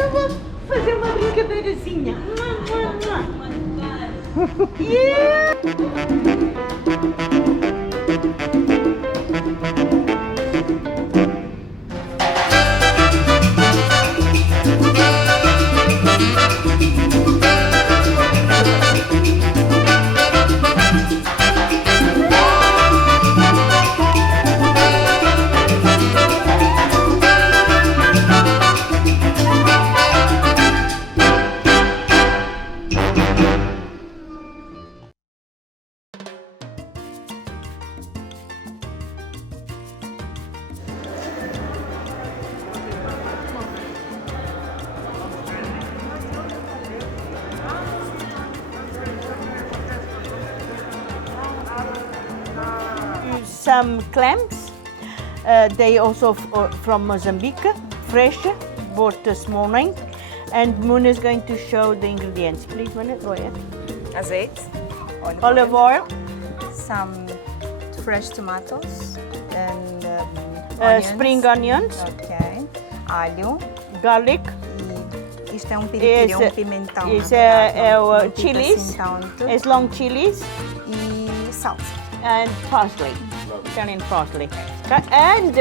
Só vou fazer uma brincadeirazinha. Yeah! Some clams, they also from Mozambique, fresh, bought this morning. And Moon is going to show the ingredients. Please, Moon, go ahead. Azeite, Olive oil, some fresh tomatoes and onions. Spring onions, Ok. Alho. garlic. E isto é um piripiri, é um pimentão. Is chillies, tanto. as long chillies, E salsa. and parsley, Italian parsley. And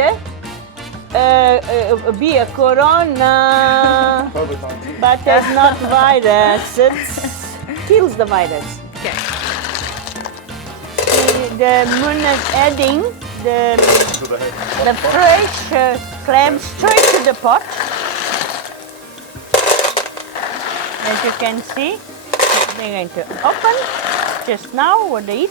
beer Corona, but there's not virus. It kills the virus. Okay. The Moon is adding the fresh clams straight to the pot. As you can see, they're going to open just now with these.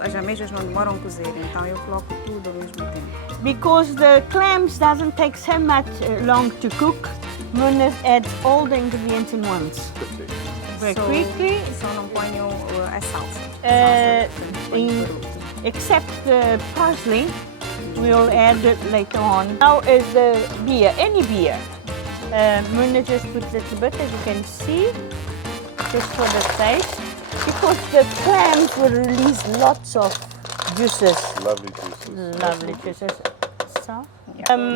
As ameijas não demoram a cozer, então eu coloco tudo ao mesmo tempo. Because the clams doesn't take so much long to cook, Moon adds all the ingredients in once. Very quickly. Só não ponho a salsa. Except the parsley, we'll add it later on. Now is the beer, any beer. Moon just puts a little bit, as you can see, just for the taste. Because the clams will release lots of juices. Lovely juices. Lovely juices. So,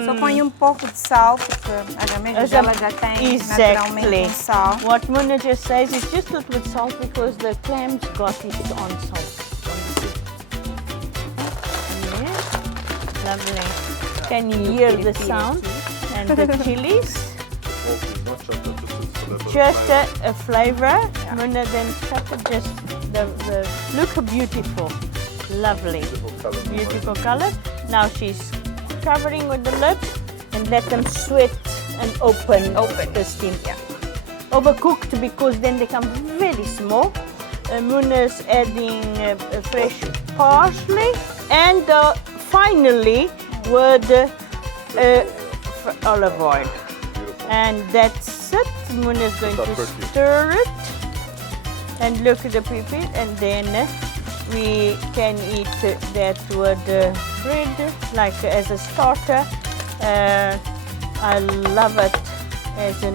Só ponho pouco de sal, porque as ameijas ela já tem naturalmente sal. What Muna just says is just a little bit salt because the clams got it on salt. Yes, lovely. Can you hear the sound? And the chilies. Just a flavor. Muna then cut it just look how beautiful. Lovely. Beautiful color. Now she's covering with the lid and let them sweat and open the steam. Yeah. Overcooked because then they come very small. Muna's adding fresh parsley and finally with olive oil. And that's it. Muna's going to stir it and look at the pipit, and then we can eat that with bread, like as a starter. I love it as in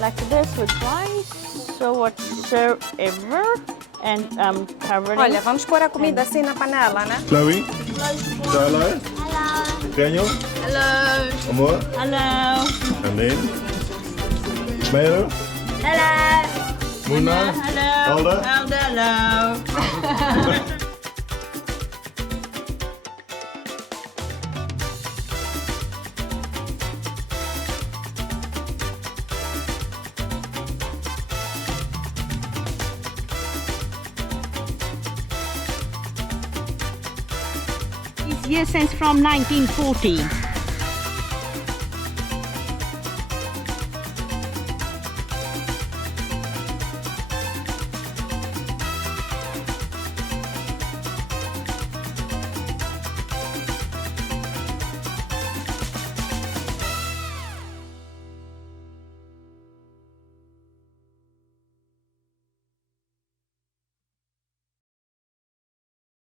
like this with rice, so whatsoever. And I'm covering. Olha, vamos pôr a comida assim na panela, né? Chloe? Say hello. Hello. Daniel? Hello. Amor? Hello. And then? Melo? Hello. Muna? Hello. Alda? Hello. Here since from 1940.